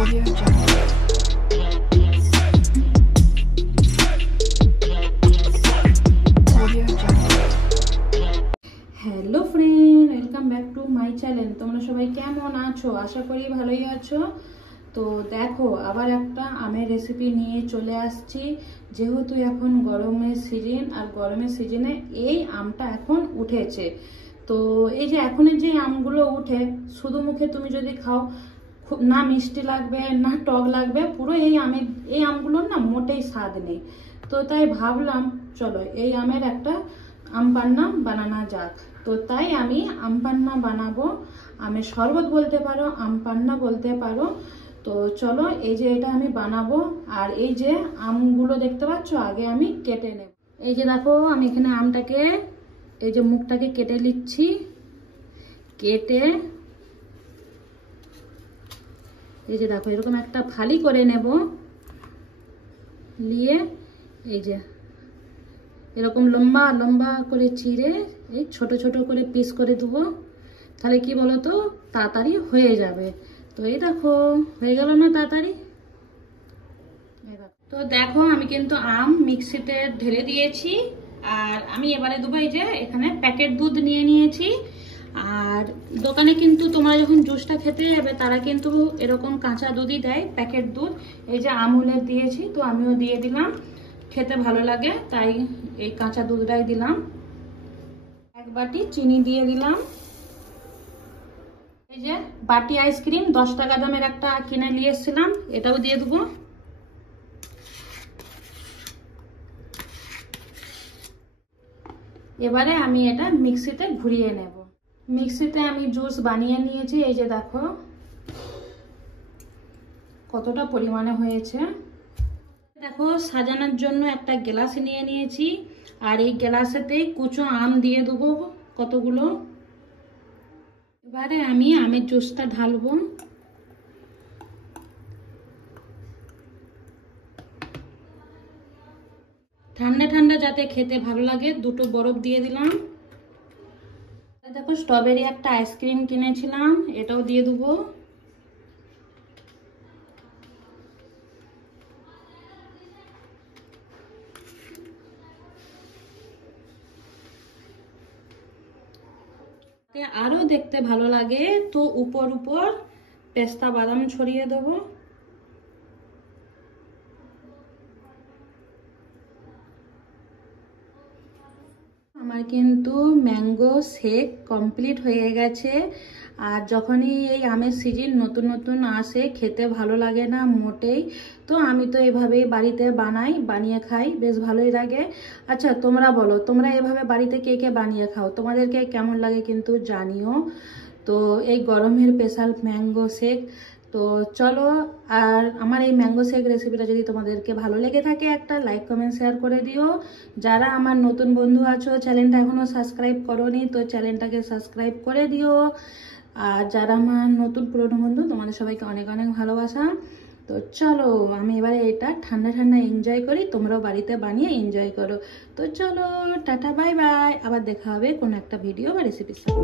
Audio Jungle. Audio Jungle. Hello friend, welcome back to my channel. তোমরা সবাই কেমন আছো? আশা করি ভালোই আছো। তো দেখো, আবার একটা আমের রেসিপি নিয়ে চলে আসছি। যেহেতু এখন গরমের সিজন, আর গরমের সিজনে এই আমটা এখন উঠেছে। তো এই যে এখনের যে আমগুলো উঠে, শুধু মুখে তুমি যদি খাও খুব না মিষ্টি লাগবে না টক লাগবে, পুরো এই আমগুলোর না মোটেই স্বাদ নেই। তো তাই ভাবলাম চলো এই আমের একটা আম পান্না বানানো যাক। তো তাই আমি আম পান্না বানাবো। আমের শরবত বলতে পারো, আম পান্না বলতে পারো। তো চলো এই যে এটা আমি বানাবো। আর এই যে আমগুলো দেখতে পাচ্ছ, আগে আমি কেটে নেব। এই যে দেখো, আমি এখানে আমটাকে এই যে মুখটাকে কেটে নিচ্ছি। কেটে এই যে দেখো এরকম একটা ফালি করে নেব। নিয়ে এই যে এরকম লম্বা লম্বা করে চিড়ে এই ছোট ছোট করে পিস করে দেবো। তাহলে কি বলতো, তাড়াতাড়ি হয়ে যাবে। তো এই দেখো হয়ে গেল না তাড়াতাড়ি। তো দেখো আমি কিন্তু আম মিক্সিতে ঢেলে দিয়েছি। আর আমি এবারে দেবো এই যে এখানে প্যাকেট দুধ নিয়ে নিয়েছি। আর দোকানে কিন্তু তোমরা যখন জুসটা খেতে যাবে তারা কিন্তু এরকম কাঁচা দুধই দেয়, প্যাকেট দুধ। এই যে আমুলের দিয়েছি, তো আমিও দিয়ে দিলাম, খেতে ভালো লাগে তাই এই কাঁচা দুধটাই দিলাম। এক বাটি চিনি দিয়ে দিলাম। এই যে বাটি আইসক্রিম 10 টাকা দামের একটা কিনে নিয়ে এসেছিলাম, এটাও দিয়ে দেবো। এবারে আমি এটা মিক্সিতে ঘুরিয়ে নেব। মিক্সিতে আমি জুস বানিয়ে নিয়েছি। এই যে দেখো কতটা পরিমাণে হয়েছে। দেখো সাজানোর জন্য একটা গ্লাস নিয়ে নিয়েছি। আর এই গ্লাসেতেই কুচো আম দিয়ে দেবো কতগুলো। এবারে আমি আমের জুসটা ঢালবো। ঠান্ডা ঠান্ডা যাতে খেতে ভালো লাগে, দুটো বরফ দিয়ে দিলাম। দেখো স্ট্রবেরি একটা আইসক্রিম কিনেছিলাম, এটাও দিয়ে দেবো। আরো দেখতে ভালো লাগে তো উপর উপর পেস্তা বাদাম ছড়িয়ে দেবো। আমার কিন্তু ম্যাঙ্গো শেক কমপ্লিট হয়ে গেছে। আর যখনই এই আমের সিজন নতুন নতুন আসে, খেতে ভালো লাগে না মোটেই। তো আমি তো এভাবেই বাড়িতে বানাই, বানিয়ে খাই, বেশ ভালোই লাগে। আচ্ছা তোমরা বলো, তোমরা এভাবে বাড়িতে কে কে বানিয়ে খাও? তোমাদেরকে কেমন লাগে কিন্তু জানিও। তো এই গরমের স্পেশাল ম্যাঙ্গো শেক। তো চলো, আর আমার এই ম্যাঙ্গো শেক রেসিপিটা যদি তোমাদেরকে ভালো লেগে থাকে একটা লাইক কমেন্ট শেয়ার করে দিও। যারা আমার নতুন বন্ধু আছো, চ্যানেলটা এখনও সাবস্ক্রাইব করোনি, তো চ্যানেলটাকে সাবস্ক্রাইব করে দিও। আর যারা আমার নতুন পুরনো বন্ধু, তোমাদের সবাইকে অনেক অনেক ভালোবাসা। তো চলো আমি এবারে এটা ঠান্ডা ঠান্ডা এনজয় করি, তোমরাও বাড়িতে বানিয়ে এনজয় করো। তো চলো টাটা বাই বাই, আবার দেখা হবে কোনো একটা ভিডিও বা রেসিপির সাথে।